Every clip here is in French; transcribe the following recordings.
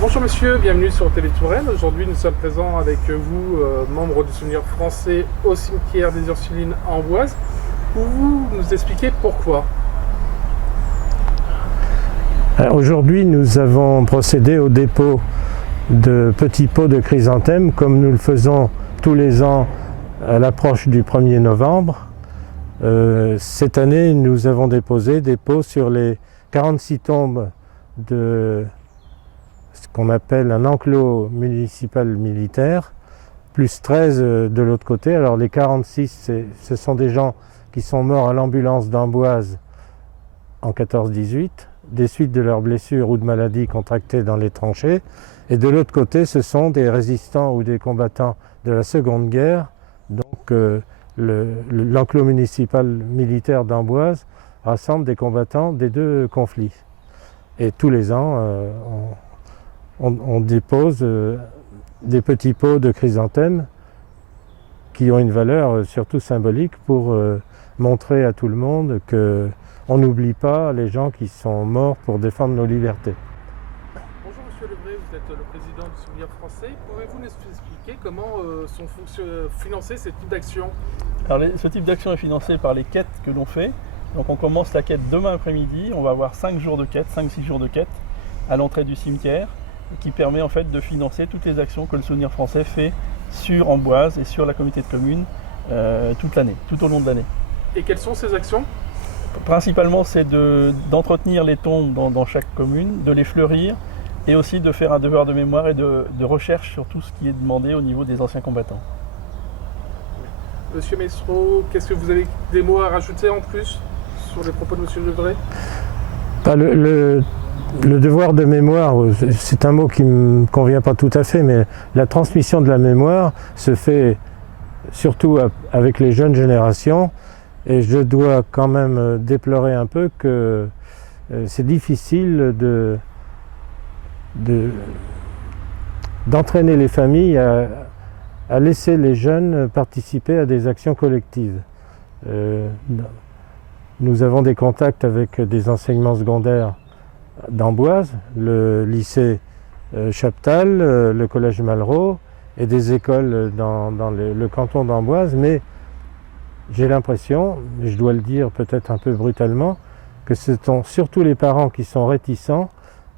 Bonjour monsieur, bienvenue sur Télé Touraine. Aujourd'hui nous sommes présents avec vous, membres du Souvenir français au cimetière des Ursulines à Amboise. Pouvez-vous nous expliquer pourquoi? Aujourd'hui nous avons procédé au dépôt de petits pots de chrysanthèmes comme nous le faisons tous les ans à l'approche du 1er novembre. Cette année nous avons déposé des pots sur les 46 tombes de ce qu'on appelle un enclos municipal militaire, plus 13 de l'autre côté. Alors les 46, ce sont des gens qui sont morts à l'ambulance d'Amboise en 14-18, des suites de leurs blessures ou de maladies contractées dans les tranchées. Et de l'autre côté, ce sont des résistants ou des combattants de la Seconde Guerre. Donc l'enclos municipal militaire d'Amboise rassemble des combattants des deux conflits. Et tous les ans, on dépose des petits pots de chrysanthèmes qui ont une valeur surtout symbolique pour montrer à tout le monde qu'on n'oublie pas les gens qui sont morts pour défendre nos libertés. Bonjour monsieur Lebray, vous êtes le président du Souvenir français. Pouvez-vous nous expliquer comment sont financés ces types d'actions? Alors ce type d'action est financé par les quêtes que l'on fait. Donc on commence la quête demain après-midi, on va avoir 5 jours de quête, 5-6 jours de quête à l'entrée du cimetière, qui permet en fait de financer toutes les actions que le Souvenir français fait sur Amboise et sur la communauté de communes toute l'année, tout au long de l'année. Et quelles sont ces actions? Principalement, c'est d'entretenir les tombes dans chaque commune, de les fleurir et aussi de faire un devoir de mémoire et de recherche sur tout ce qui est demandé au niveau des anciens combattants. Monsieur Mestro, qu'est-ce que vous avez des mots à rajouter en plus sur les propos de monsieur Lebray? Le devoir de mémoire, c'est un mot qui ne me convient pas tout à fait, mais la transmission de la mémoire se fait surtout avec les jeunes générations. Et je dois quand même déplorer un peu que c'est difficile d'entraîner les familles à laisser les jeunes participer à des actions collectives. Nous avons des contacts avec des enseignements secondaires d'Amboise, le lycée Chaptal, le collège Malraux et des écoles dans le canton d'Amboise, mais j'ai l'impression, je dois le dire peut-être un peu brutalement, que ce sont surtout les parents qui sont réticents,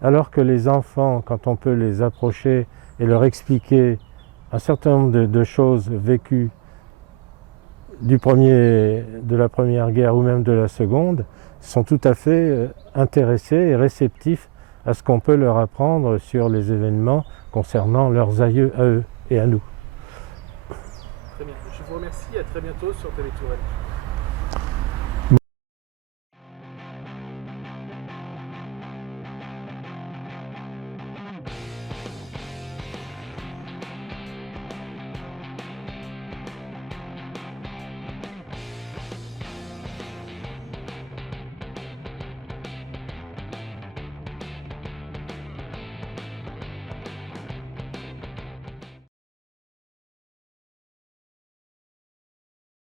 alors que les enfants, quand on peut les approcher et leur expliquer un certain nombre de choses vécues de la Première Guerre ou même de la Seconde, sont tout à fait intéressés et réceptifs à ce qu'on peut leur apprendre sur les événements concernant leurs aïeux à eux et à nous. Très bien, je vous remercie et à très bientôt sur Télé Touraine.